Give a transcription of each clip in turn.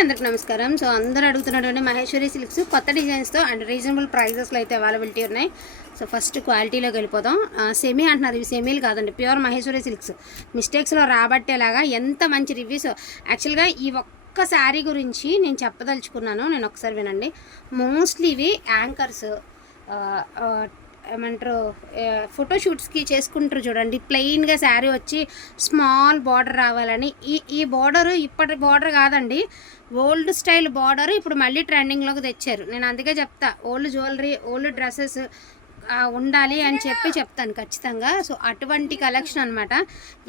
అందరికి నమస్కారం. సో అందరూ అడుగుతున్నటువంటి మహేశ్వరి సిల్క్స్ కొత్త డిజైన్స్తో అండ్ రీజనబుల్ ప్రైజెస్లో అయితే అవైలబిలిటీ ఉన్నాయి. సో ఫస్ట్ క్వాలిటీలోకి వెళ్ళిపోదాం. సెమీ అంటున్నారు. ఇవి సెమీలు కాదండి ప్యూర్ మహేశ్వరి సిల్క్స్. మిస్టేక్స్లో రాబట్టేలాగా ఎంత మంచి రివ్యూస్. యాక్చువల్గా ఈ ఒక్క శారీ గురించి నేను చెప్పదలుచుకున్నాను. నేను ఒకసారి వినండి. మోస్ట్లీ ఇవి యాంకర్స్ ఏమంటారు ఫోటోషూట్స్కి చేసుకుంటారు చూడండి. ప్లెయిన్గా శారీ వచ్చి స్మాల్ బార్డర్ రావాలని. ఈ ఈ బార్డర్ ఇప్పటి బార్డర్ కాదండి. ఓల్డ్ స్టైల్ బార్డర్ ఇప్పుడు మళ్ళీ ట్రెండింగ్లోకి తెచ్చారు. నేను అందుకే చెప్తా ఓల్డ్ జ్యువెలరీ ఓల్డ్ డ్రెస్సెస్ ఉండాలి అని చెప్పి చెప్తాను ఖచ్చితంగా. సో అటువంటి కలెక్షన్ అనమాట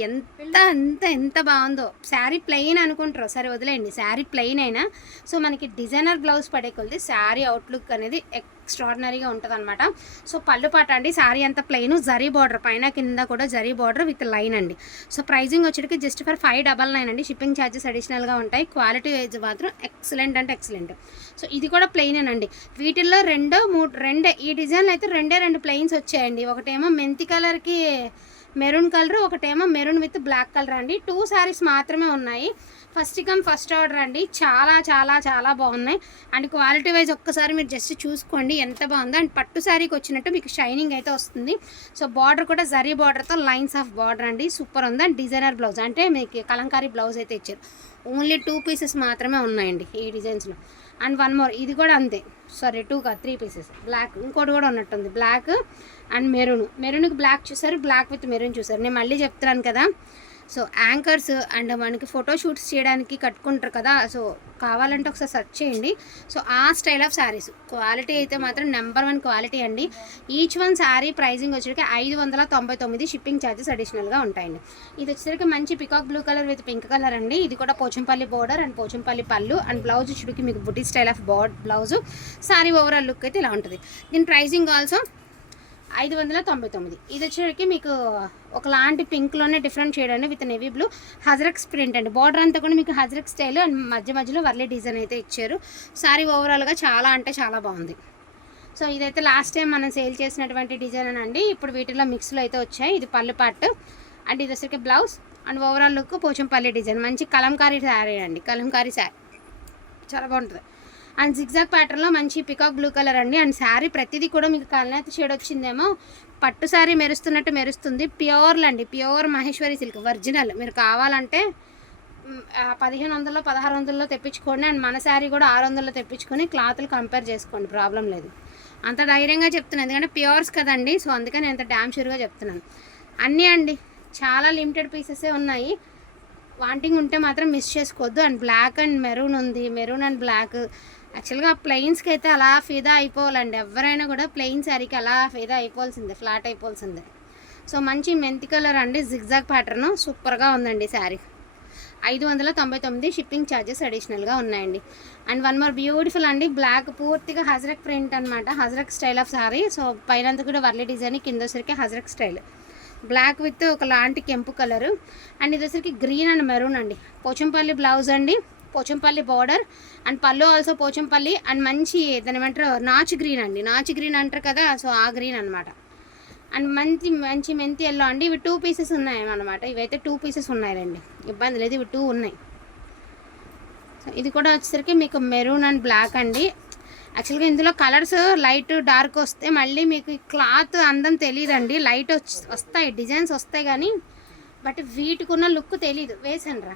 ఎంత ఎంత ఎంత బాగుందో. శారీ ప్లెయిన్ అనుకుంటారు. సరే వదిలేయండి. శారీ ప్లెయిన్ అయినా. సో మనకి డిజైనర్ బ్లౌజ్ పడే కొద్ది శారీ అవుట్లుక్ అనేది ఎక్స్ట్రాడినరీగా ఉంటుంది అనమాట సో పళ్ళు పాట అండి శారీ అంతా ప్లెయిన్ జరీ బార్డర్ పైన కింద కూడా జరీ బార్డర్ విత్ లైన్ అండి. So pricing వచ్చేటికి just for five double nine అండి. షిప్పింగ్ ఛార్జెస్ అడిషనల్గా ఉంటాయి. క్వాలిటీ వైజ్ మాత్రం ఎక్సలెంట్ అంటే ఎక్సలెంట్ సో ఇది కూడా ప్లెయిన్ అండి వీటిల్లో రెండో మూడు రెండే ఈ డిజైన్లో అయితే రెండే రెండు ప్లెయిన్స్ వచ్చాయండి. ఒకటేమో మెంతి కలర్కి మెరూన్ కలర్ ఒకటేమో మెరూన్ విత్ బ్లాక్ కలర్ అండి. టూ శారీస్ మాత్రమే ఉన్నాయి. ఫస్ట్ కమ్ ఫస్ట్ ఆర్డర్ అండి. చాలా చాలా చాలా బాగున్నాయి. అండ్ క్వాలిటీ వైజ్ ఒక్కసారి మీరు జస్ట్ చూసుకోండి ఎంత బాగుందో. అండ్ పట్టు శారీకి వచ్చినట్టు మీకు షైనింగ్ అయితే వస్తుంది. సో బార్డర్ కూడా జరీ బార్డర్తో లైన్స్ ఆఫ్ బార్డర్ అండి. సూపర్ ఉంది. అండ్ డిజైనర్ బ్లౌజ్ అంటే మీకు కలంకారీ బ్లౌజ్ అయితే ఇచ్చారు. ఓన్లీ టూ పీసెస్ మాత్రమే ఉన్నాయండి ఈ డిజైన్స్లో. అండ్ వన్ మోర్ ఇది కూడా అంతే. సారీ టూ కాదు త్రీ పీసెస్. బ్లాక్ ఇంకోటి కూడా ఉన్నట్టుంది. Black and maroon. మెరూన్కి బ్లాక్ చూసారు బ్లాక్ విత్ మెరూన్ చూసారు. నేను మళ్ళీ చెప్తున్నాను కదా. సో యాంకర్స్ అండ్ మనకి ఫోటో షూట్స్ చేయడానికి కట్టుకుంటారు కదా సో కావాలంటే ఒకసారి సెర్చ్ చేయండి. సో ఆ స్టైల్ ఆఫ్ శారీస్ క్వాలిటీ అయితే మాత్రం నెంబర్ వన్ క్వాలిటీ అండి. ఈచ్ వన్ శారీ ప్రైజింగ్ వచ్చేసరికి ఐదు వందల తొంభై తొమ్మిది షిప్పింగ్ ఛార్జెస్ అడిషనల్గా ఉంటాయండి. ఇది వచ్చేసరికి మంచి peacock blue colour with pink colour అండి. ఇది కూడా పోచంపల్లి బోర్డర్ అండ్ పోచంపల్లి పళ్ళు అండ్ బ్లౌజ్ చుడికి మీకు బుటీ style of board blouse sari overall look అయితే ఇలా ఉంటుంది. దీని ప్రైజింగ్ ఆల్సో ఐదు వందల తొంభై తొమ్మిది. ఇది వచ్చేసరికి మీకు ఒకలాంటి పింక్లోనే డిఫరెంట్ షేడ్ అండి with navy blue Ajrakhs print అండి. బార్డర్ అంతా కూడా మీకు హజరక్ స్టైల్ అండ్ మధ్య మధ్యలో వర్లీ డిజైన్ అయితే ఇచ్చారు. సారీ ఓవరాల్గా చాలా అంటే చాలా బాగుంది. సో ఇదైతే లాస్ట్ టైం మనం సేల్ చేసినటువంటి డిజైన్ అండి. ఇప్పుడు వీటిలో మిక్స్లో అయితే వచ్చాయి. ఇది పళ్ళు పాటు. అండ్ ఇది వచ్చరికి blouse and overall look Pochampally design. మంచి కలంకారీ శారీ అండి. కలంకారీ శారీ చాలా బాగుంటుంది. అండ్ జిగ్జాగ్ ప్యాటర్న్లో మంచి పికాక్ బ్లూ కలర్ అండి. అండ్ శారీ ప్రతిదీ కూడా మీకు కలనేత షేడ్ వచ్చిందేమో. పట్టు శారీ మెరుస్తున్నట్టు మెరుస్తుంది. ప్యూర్లు అండి ప్యూర్ మహేశ్వరి సిల్క్ ఒరిజినల్ మీరు కావాలంటే పదిహేను వందల్లో పదహారు వందల్లో తెప్పించుకోండి. అండ్ మన శారీ కూడా ఆరు వందల్లో తెప్పించుకొని క్లాత్లు కంపేర్ చేసుకోండి. ప్రాబ్లం లేదు. అంత ధైర్యంగా చెప్తున్నాను. ఎందుకంటే ప్యూర్స్ కదండి. సో అందుకని నేను అంత డ్యామ్ షూర్గా చెప్తున్నాను. అన్నీ అండి. చాలా లిమిటెడ్ పీసెసే ఉన్నాయి. వాంటింగ్ ఉంటే మాత్రం మిస్ చేసుకోవద్దు. అండ్ బ్లాక్ అండ్ మెరూన్ ఉంది. మెరూన్ అండ్ బ్లాక్ యాక్చువల్గా ప్లెయిన్స్కి అయితే అలా ఫిదా అయిపోవాలండి. ఎవరైనా కూడా ప్లెయిన్ శారీకి అలా ఫిదా అయిపోవాల్సిందే ఫ్లాట్ అయిపోవాల్సిందే. సో మంచి మెంతి కలర్ అండి జిగ్జాగ్ ప్యాటర్న్ సూపర్గా ఉందండి శారీ. ఐదు వందల తొంభై తొమ్మిది షిప్పింగ్ ఛార్జెస్ అడిషనల్గా ఉన్నాయండి. అండ్ వన్ మోర్ బ్యూటిఫుల్ అండి బ్లాక్ పూర్తిగా హజరక్ ప్రింట్ అనమాట Ajrakh style of sari so పైనంతా కూడా వర్లీ డిజైన్ కింద వచ్చరికి హజరక్ స్టైల్ బ్లాక్ విత్ ఒక లాంటి కెంపు కలరు. అండ్ ఇది వచ్చరికి గ్రీన్ అండ్ మెరూన్ అండి. పోచంపల్లి బ్లౌజ్ అండి. పోచంపల్లి బార్డర్ అండ్ పళ్ళు ఆల్సో పోచంపల్లి అండ్ మంచి దాని ఏమంటారు? నాచు గ్రీన్ అండి. నాచు గ్రీన్ అంటారు కదా సో ఆ గ్రీన్ అనమాట అండ్ మంచి మంచి మెంతి ఎల్లో అండి. ఇవి టూ పీసెస్ ఉన్నాయి అనమాట ఇవైతే టూ పీసెస్ ఉన్నాయండి ఇబ్బంది లేదు ఇవి టూ ఉన్నాయి. సో ఇది కూడా వచ్చేసరికి మీకు మెరూన్ అండ్ బ్లాక్ అండి. యాక్చువల్గా ఇందులో కలర్స్ లైట్ డార్క్ వస్తే మళ్ళీ మీకు క్లాత్ అందం తెలియదండి. లైట్ వచ్చి వస్తాయి డిజైన్స్ వస్తాయి కానీ బట్ వీటికున్న లుక్ తెలీదు. వేసాను రా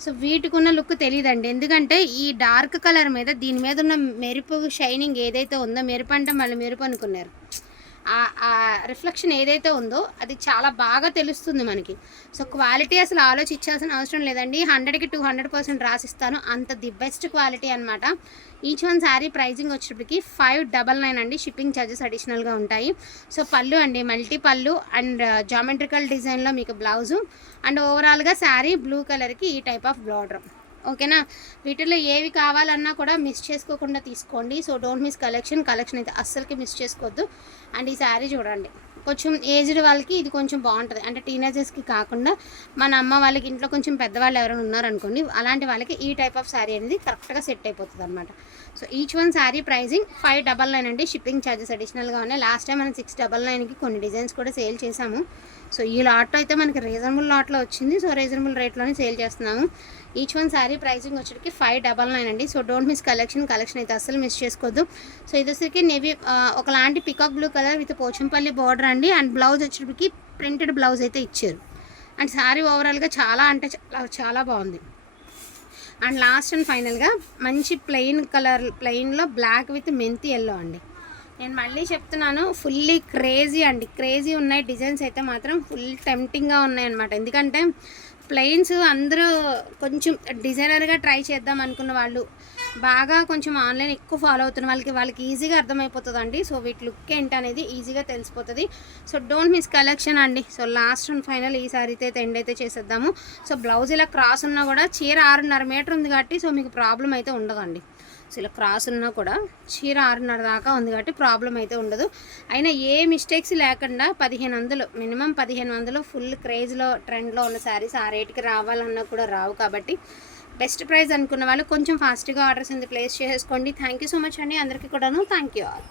సో వీటికి ఉన్న లుక్ తెలియదండి ఎందుకంటే ఈ డార్క్ కలర్ మీద దీని మీద ఉన్న మెరుపు షైనింగ్ ఏదైతే ఉందో మెరుపు అంటే మళ్ళీ మెరుపు అనుకున్నారు ఆ- రిఫ్లెక్షన్ ఏదైతే ఉందో అది చాలా బాగా తెలుస్తుంది మనకి. సో క్వాలిటీ అసలు ఆలోచించాల్సిన అవసరం లేదండి. హండ్రెడ్కి టూ హండ్రెడ్ పర్సెంట్ రాసిస్తాను. అంత ది బెస్ట్ క్వాలిటీ అనమాట ఈచ్ వన్ శారీ ప్రైజింగ్ వచ్చేటప్పటికి ఫైవ్ డబల్ నైన్ అండి. షిప్పింగ్ ఛార్జెస్ అడిషనల్గా ఉంటాయి. సో పళ్ళు అండి. మల్టీ పళ్ళు అండ్ జామెట్రికల్ డిజైన్లో మీకు బ్లౌజు అండ్ ఓవరాల్గా శారీ బ్లూ కలర్కి ఈ టైప్ ఆఫ్ బార్డర్ ఓకేనా? వీటిలో ఏవి కావాలన్నా కూడా మిస్ చేసుకోకుండా తీసుకోండి. So don't miss collection collection అయితే అస్సలకి మిస్ చేసుకోవద్దు. అండ్ ఈ శారీ చూడండి. కొంచెం ఏజ్డ్ వాళ్ళకి ఇది కొంచెం బాగుంటుంది. అంటే టీనేజర్స్కి కాకుండా మన అమ్మ వాళ్ళకి ఇంట్లో కొంచెం పెద్దవాళ్ళు ఎవరైనా ఉన్నారనుకోండి అలాంటి వాళ్ళకి ఈ టైప్ ఆఫ్ శారీ అనేది కరెక్ట్గా సెట్ అయిపోతుంది అనమాట so each one sari pricing five double nine అండి. షిప్పింగ్ ఛార్జెస్ అడిషనల్గా ఉన్నాయి. లాస్ట్ టైం మనం సిక్స్ డబల్ నైన్కి కొన్ని డిజైన్స్ కూడా సేల్ చేసాము సో ఈ లాట్లో అయితే మనకి రీజనబుల్ లాట్లో వచ్చింది. సో రీజనబుల్ రేట్లోనే సేల్ చేస్తున్నాము. ఈచ్ వన్ శారీ ప్రైసింగ్ వచ్చేటికి ఫైవ్ డబల్ నైన్ అండి. So don't miss collection. Collection అయితే అస్సలు మిస్ చేసుకోవద్దు. సో ఇది వచ్చరికి నేవీ ఒకలాంటి peacock blue colour with Pochampally border అండి. అండ్ బ్లౌజ్ వచ్చేటికి ప్రింటెడ్ బ్లౌజ్ అయితే ఇచ్చారు. అండ్ శారీ ఓవరాల్గా చాలా అంటే చాలా చాలా బాగుంది. అండ్ లాస్ట్ అండ్ ఫైనల్గా మంచి ప్లెయిన్ కలర్ ప్లెయిన్లో బ్లాక్ విత్ మెంతి ఎల్లో అండి. నేను మళ్ళీ చెప్తున్నాను ఫుల్లీ క్రేజీ అండి. క్రేజీ ఉన్నాయి డిజైన్స్ అయితే మాత్రం ఫుల్ టెంప్టింగ్గా ఉన్నాయి అనమాట ఎందుకంటే ప్లెయిన్స్ అందరూ కొంచెం డిజైనర్గా ట్రై చేద్దాం అనుకున్న వాళ్ళు బాగా కొంచెం ఆన్లైన్ ఎక్కువ ఫాలో అవుతున్న వాళ్ళకి వాళ్ళకి ఈజీగా అర్థమైపోతుంది అండి సో వీటి లుక్ ఏంటి అనేది ఈజీగా తెలిసిపోతుంది. సో డోంట్ మిస్ కలెక్షన్ అండి. సో లాస్ట్ అండ్ ఫైనల్ ఈ సారీ అయితే ఎండ్ అయితే చేసేద్దాము. సో బ్లౌజ్ ఇలా క్రాస్ ఉన్నా కూడా చీర ఆరున్నర మీటర్ ఉంది కాబట్టి సో మీకు ప్రాబ్లం అయితే ఉండదండి. సో ఇలా క్రాస్ ఉన్నా కూడా చీర ఆరున్నర దాకా ఉంది కాబట్టి ప్రాబ్లం అయితే ఉండదు. అయినా ఏ మిస్టేక్స్ లేకుండా పదిహేను వందలు మినిమం పదిహేను వందలు ఫుల్ క్రేజ్లో ట్రెండ్లో ఉన్న శారీస్ ఆ రేట్కి రావాలన్నా కూడా రావు కాబట్టి బెస్ట్ ప్రైస్ అనుకున్న వాళ్ళు కొంచెం ఫాస్ట్గా ఆర్డర్స్ అనేది ప్లేస్ చేసుకోండి థ్యాంక్ యూ సో మచ్ అండి. అందరికీ కూడాను థ్యాంక్ యూ ఆల్